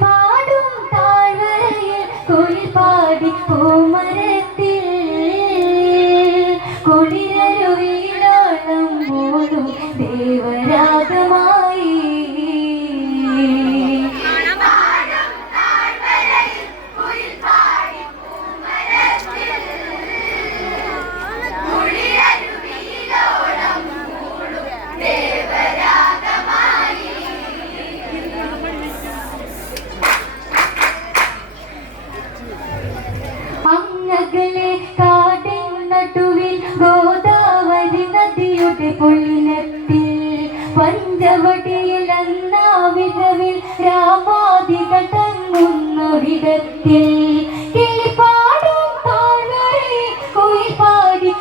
പാടും താഴ്വരയിൽ കുയിൽ പാടി പൂമരത്തിൽ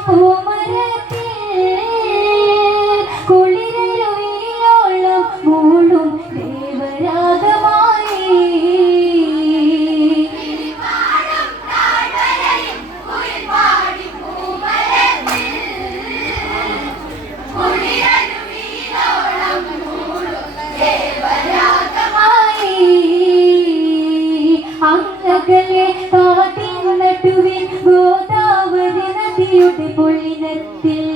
उमरती Thank you.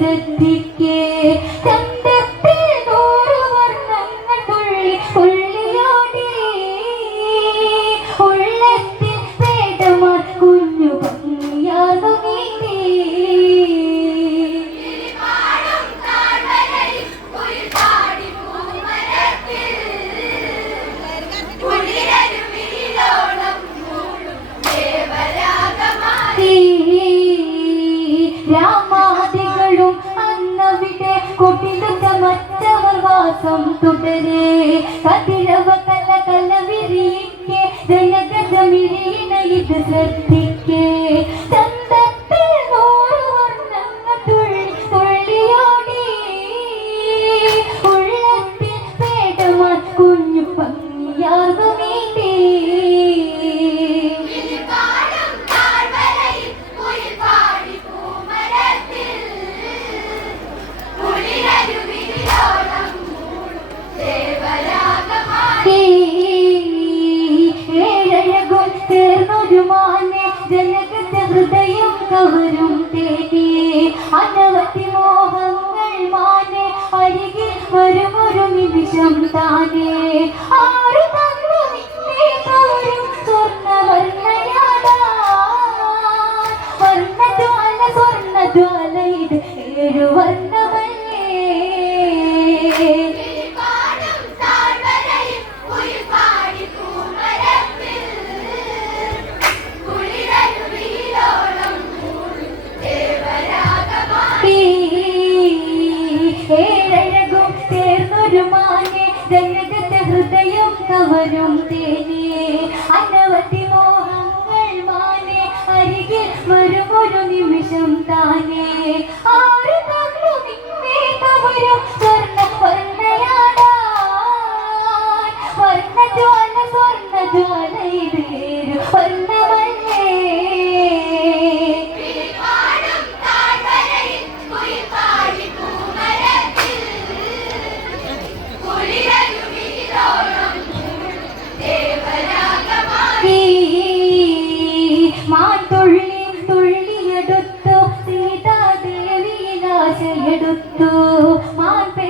क्षेत्र ಕಲವ ಕಲ ಕಲವಿರಿಕೆ ದನಗದ ಮಿರಿನ ಇದು ಸರ್ಪ ഹൃദയം കവരും തേടി അനവധി മോഹങ്ങൾ മാനെ അരികിൽ വരും ഒരു നിമിഷം താനേ. ആരു തന്നു നിന്നെ കവരും സ്വർണ വർണയാടാ സ്വർണ ജ്വാല സ്വർണ ജ്വാല ഇത് ഏഴു ആശയെടുത്തു മാൻ പേ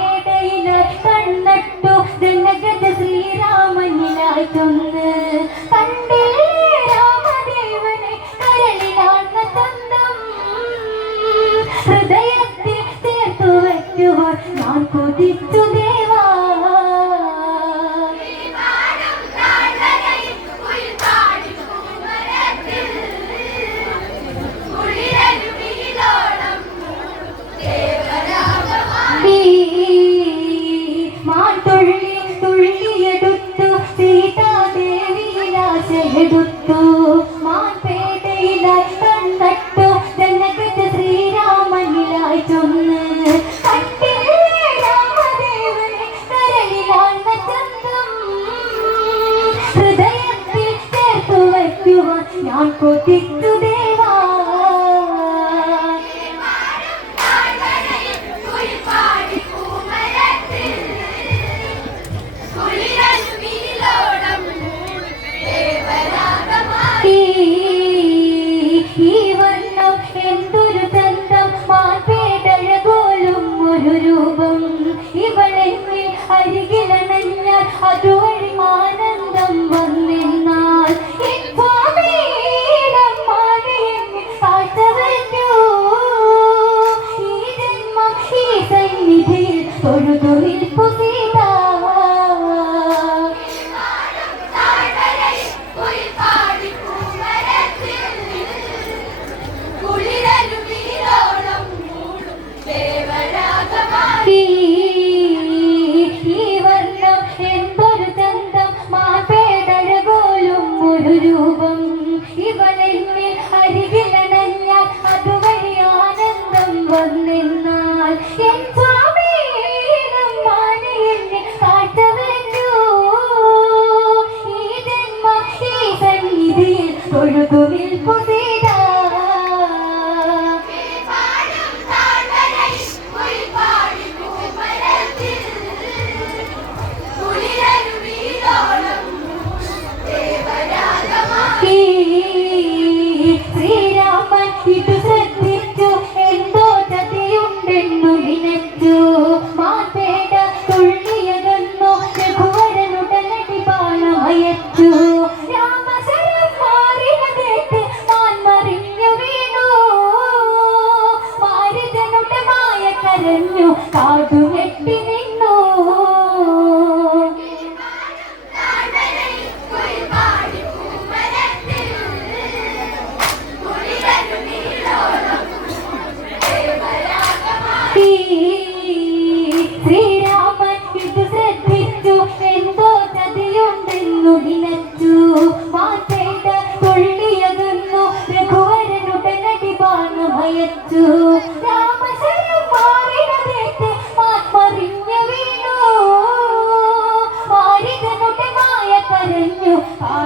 വന്നിരുന്നാൽ എൻ സ്വാമി എന്നെ കാട്ടവെന്നു ഈ ജന്മ ഈ സന്നിധിയിൽ ഒഴുകുവിൽ പുതിയ ഈ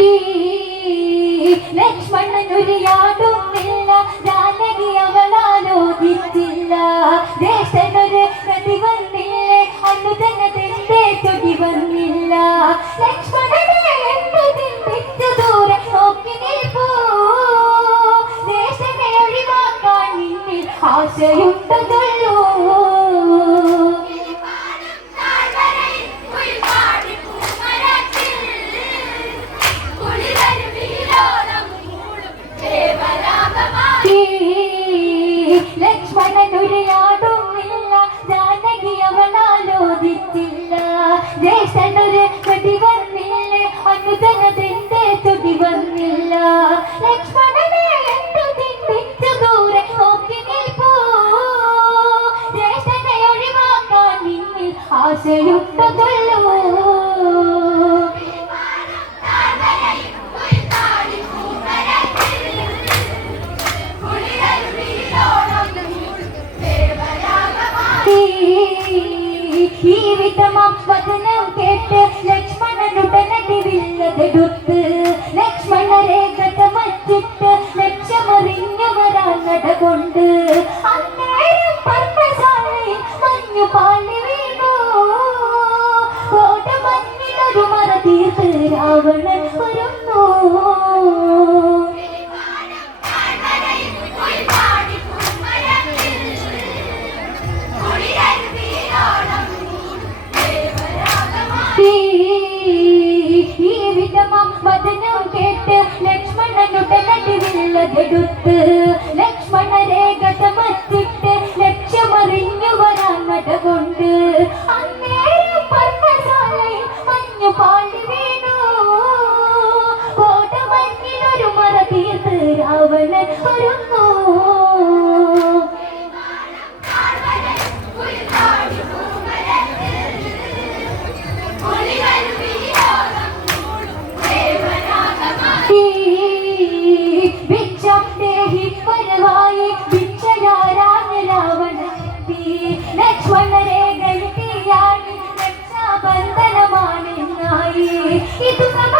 മാറ്റി ലക്ഷ്മണനൊരിയാടുമില്ല ജാനകി അവളാലോചിച്ചില്ല ദേശനൊരു ഗതി വന്നില്ലേ. അന്നു തന്നെ തന്റെ തൊടി വന്നില്ല ലക്ഷ്മണനെ എന്തു ദൂരെ നോക്കി നിൽപ്പൂ. ദേശനെ ഒഴിവാക്കാൻ നിന്നിൽ ആശയും അവൾ ഒരുങ്ങൂ മതനം കേട്ട് ലക്ഷ്മണനുടെ നടിവില്ലതെടുത്ത് ലക്ഷ്മണ രേഖ മറ്റിട്ട് ലക്ഷ്യമറിഞ്ഞു വരാൻ നടകൊണ്ട് ആ itu sama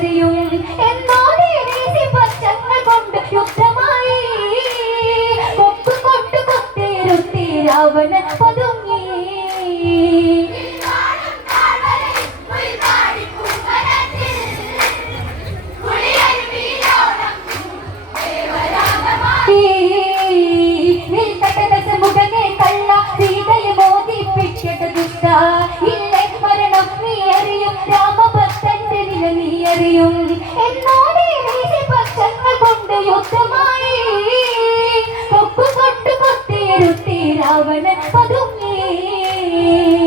de un মনে